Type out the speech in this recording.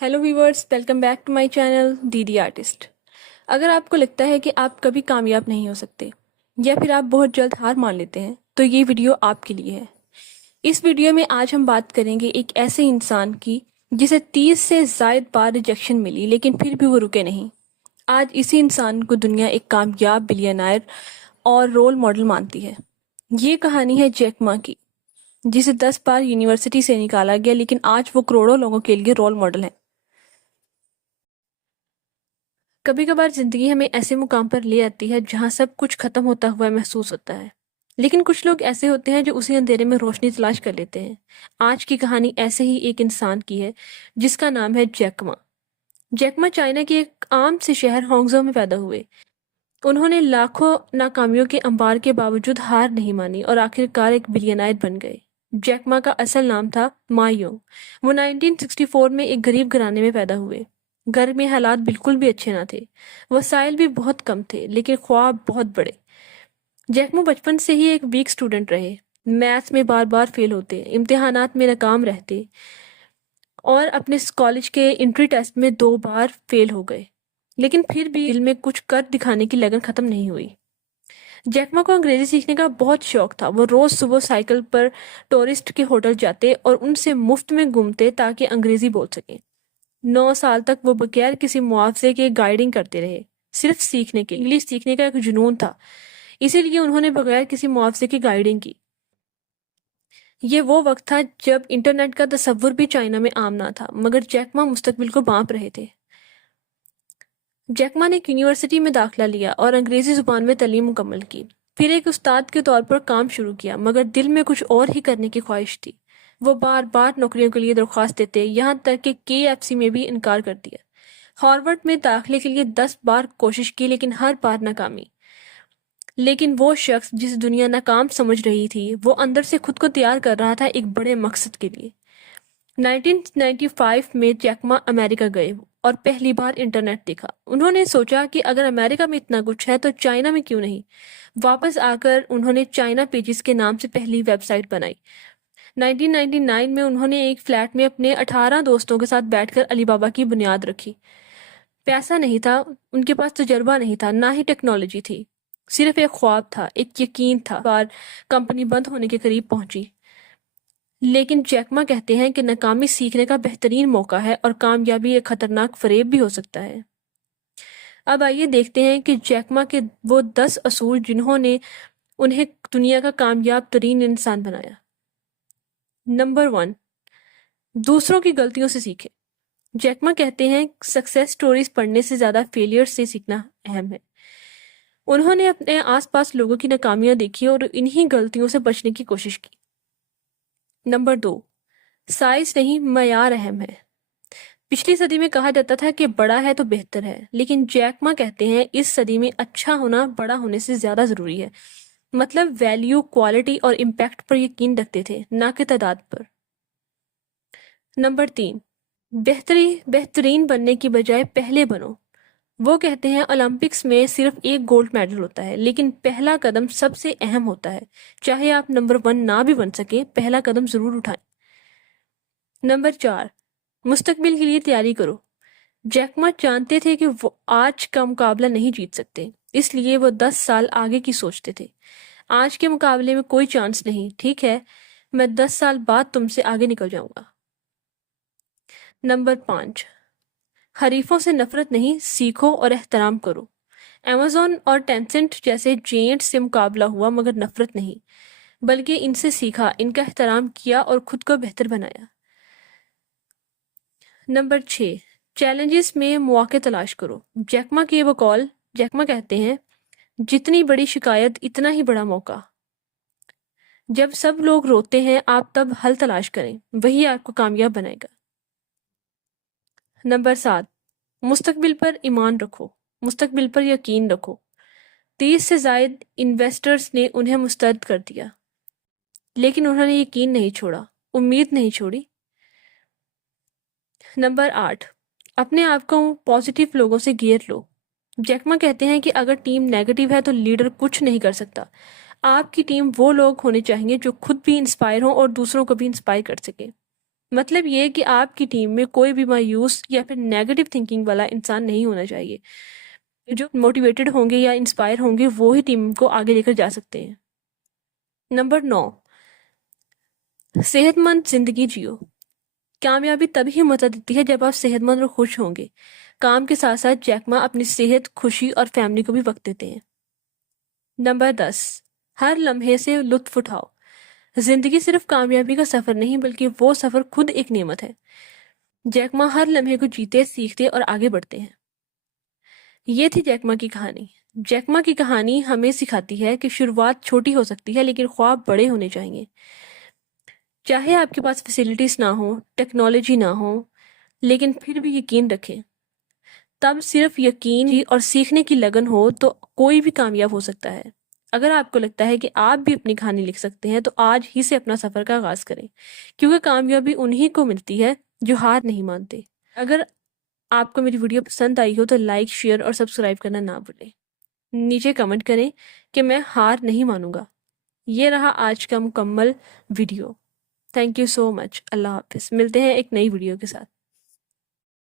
Hello viewers, welcome back to my channel DD artist. अगर आपको लगता है कि आप कभी कामयाब नहीं हो सकते या फिर आप बहुत जल्द हार मान लेते हैं तो ये वीडियो आपके लिए है। इस वीडियो में आज हम बात करेंगे एक ऐसे इंसान की जिसे 30 से ज़ायद बार रिजेक्शन मिली लेकिन फिर भी वो रुके नहीं। आज इसी इंसान को दुनिया एक कामयाब बिलियनर और रोल मॉडल मानती है। ये कहानी है जैक मा की, जिसे 10 बार यूनिवर्सिटी से निकाला गया लेकिन आज वो करोड़ों लोगों के लिए रोल मॉडल है। कभी कभार जिंदगी हमें ऐसे मुकाम पर ले आती है जहाँ सब कुछ खत्म होता हुआ महसूस होता है, लेकिन कुछ लोग ऐसे होते हैं जो उसी अंधेरे में रोशनी तलाश कर लेते हैं। आज की कहानी ऐसे ही एक इंसान की है जिसका नाम है Jack Ma. Jack Ma China के एक आम से शहर हांगझो में पैदा हुए। उन्होंने लाखों नाकामियों के अंबार के बावजूद हार नहीं मानी और आखिरकार एक बिलियनर बन गए। जैक मा का असल नाम था मा योंग। वो 1964 में एक गरीब घराने में पैदा हुए। घर में हालात बिल्कुल भी अच्छे ना थे, वसाइल भी बहुत कम थे, लेकिन ख्वाब बहुत बड़े। जैकमो बचपन से ही एक वीक स्टूडेंट रहे। मैथ्स में बार बार फेल होते, इम्तिहानात में नाकाम रहते और अपने कॉलेज के एंट्री टेस्ट में 2 बार फेल हो गए, लेकिन फिर भी दिल में कुछ कर दिखाने की लगन खत्म नहीं हुई। जैकमा को अंग्रेजी सीखने का बहुत शौक था। वो रोज सुबह साइकिल पर टूरिस्ट के होटल जाते और उनसे मुफ्त में घूमते ताकि अंग्रेजी बोल सकें। 9 साल तक वो बगैर किसी मुआवजे के गाइडिंग करते रहे, सिर्फ सीखने के। इंग्लिश सीखने का एक जुनून था, इसीलिए उन्होंने बगैर किसी मुआवजे की गाइडिंग की। ये वो वक्त था जब इंटरनेट का तस्वुर भी चाइना में आम ना था, मगर जैकमा मुस्तकबिल को बांप रहे थे। जैकमा ने एक यूनिवर्सिटी में दाखिला लिया और अंग्रेजी जुबान में तालीम मुकम्मल की। फिर एक उस्ताद के तौर पर काम शुरू किया, मगर दिल में कुछ और ही करने की ख्वाहिश थी। वो बार बार नौकरियों के लिए दरख्वास्त देते, यहाँ तक कि KFC में भी इनकार कर दिया। हार्वर्ड में दाखिले के लिए 10 बार कोशिश की, लेकिन हर बार नाकामी। लेकिन वो शख्स जिस दुनिया नाकाम समझ रही थी, वो अंदर से खुद को तैयार कर रहा था एक बड़े मकसद के लिए। 1995 में जैकमा अमेरिका गए और पहली बार इंटरनेट देखा। उन्होंने सोचा कि अगर अमेरिका में इतना कुछ है तो चाइना में क्यों नहीं। वापस आकर उन्होंने चाइना पेजेस के नाम से पहली वेबसाइट बनाई। 1999 में उन्होंने एक फ्लैट में अपने 18 दोस्तों के साथ बैठकर अलीबाबा की बुनियाद रखी। पैसा नहीं था, उनके पास तजर्बा नहीं था, ना ही टेक्नोलॉजी थी। सिर्फ एक ख्वाब था, एक यकीन था। बार कंपनी बंद होने के करीब पहुंची, लेकिन जैकमा कहते हैं कि नाकामी सीखने का बेहतरीन मौका है और कामयाबी एक खतरनाक फरेब भी हो सकता है। अब आइए देखते हैं कि जैकमा के वो 10 असूल जिन्होंने उन्हें दुनिया का कामयाब तरीन इंसान बनाया। नंबर 1, दूसरों की गलतियों से सीखें। जैकमा कहते हैं सक्सेस स्टोरीज पढ़ने से ज्यादा फेलियर से सीखना अहम है। उन्होंने अपने आसपास लोगों की नाकामियां देखी और इन्हीं गलतियों से बचने की कोशिश की। नंबर 2, साइज नहीं मयार अहम है। पिछली सदी में कहा जाता था कि बड़ा है तो बेहतर है, लेकिन जैकमा कहते हैं इस सदी में अच्छा होना बड़ा होने से ज्यादा जरूरी है। मतलब वैल्यू, क्वालिटी और इम्पैक्ट पर यकीन रखते थे, ना कि तादाद पर। नंबर 3, बेहतरीन बनने की बजाय पहले बनो। वो कहते हैं ओलंपिक्स में सिर्फ एक गोल्ड मेडल होता है, लेकिन पहला कदम सबसे अहम होता है। चाहे आप नंबर 1 ना भी बन सके, पहला कदम जरूर उठाएं। नंबर 4, मुस्तकबिल के लिए तैयारी करो। जैकमा जानते थे कि वो आज का मुकाबला नहीं जीत सकते, इसलिए वो 10 साल आगे की सोचते थे। आज के मुकाबले में कोई चांस नहीं, ठीक है, मैं 10 साल बाद तुमसे आगे निकल जाऊंगा। नंबर 5, हरीफों से नफरत नहीं, सीखो और एहतराम करो। अमेज़न और टेंसेंट जैसे जेंट से मुकाबला हुआ, मगर नफरत नहीं, बल्कि इनसे सीखा, इनका एहतराम किया और खुद को बेहतर बनाया। नंबर 6, चैलेंजेस में मौके तलाश करो। जैकमा कहते हैं जितनी बड़ी शिकायत इतना ही बड़ा मौका। जब सब लोग रोते हैं, आप तब हल तलाश करें, वही आपको कामयाब बनाएगा। नंबर 7, मुस्तकबिल पर ईमान रखो, मुस्तकबिल पर यकीन रखो। 30 से जायद इन्वेस्टर्स ने उन्हें मुस्तरद कर दिया, लेकिन उन्होंने यकीन नहीं छोड़ा, उम्मीद नहीं छोड़ी। नंबर 8, अपने आप को पॉजिटिव लोगों से घेर लो। जैकमा कहते हैं कि अगर टीम नेगेटिव है तो लीडर कुछ नहीं कर सकता। आपकी टीम वो लोग होने चाहिए जो खुद भी इंस्पायर हों और दूसरों को भी इंस्पायर कर सके। مطلب یہ کہ آپ کی ٹیم میں کوئی بھی مایوس یا پھر نیگیٹو تھنکنگ والا انسان نہیں ہونا چاہیے. جو موٹیویٹڈ ہوں گے یا انسپائر ہوں گے وہ ہی ٹیم کو آگے لے کر جا سکتے ہیں. نمبر 9، صحت مند زندگی جیو. کامیابی تبھی مزہ دیتی ہے جب آپ صحت مند اور خوش ہوں گے. کام کے ساتھ ساتھ جیک ما اپنی صحت، خوشی اور فیملی کو بھی وقت دیتے ہیں. نمبر 10، ہر لمحے سے لطف اٹھاؤ. زندگی صرف کامیابی کا سفر نہیں بلکہ وہ سفر خود ایک نعمت ہے. جیک ما ہر لمحے کو جیتے، سیکھتے اور آگے بڑھتے ہیں. یہ تھی جیک ما کی کہانی. جیک ما کی کہانی ہمیں سکھاتی ہے کہ شروعات چھوٹی ہو سکتی ہے لیکن خواب بڑے ہونے چاہیے. چاہے آپ کے پاس فیسلٹیز نہ ہوں، ٹیکنالوجی نہ ہو، لیکن پھر بھی یقین رکھیں. تب صرف یقین اور سیکھنے کی لگن ہو تو کوئی بھی کامیاب ہو سکتا ہے. اگر آپ کو لگتا ہے کہ آپ بھی اپنی کہانی لکھ سکتے ہیں تو آج ہی سے اپنا سفر کا آغاز کریں، کیونکہ کامیابی انہی کو ملتی ہے جو ہار نہیں مانتے. اگر آپ کو میری ویڈیو پسند آئی ہو تو لائک، شیئر اور سبسکرائب کرنا نہ بھولیں. نیچے کمنٹ کریں کہ میں ہار نہیں مانوں گا. یہ رہا آج کا مکمل ویڈیو. تھینک یو سو مچ. اللہ حافظ. ملتے ہیں ایک نئی ویڈیو کے ساتھ.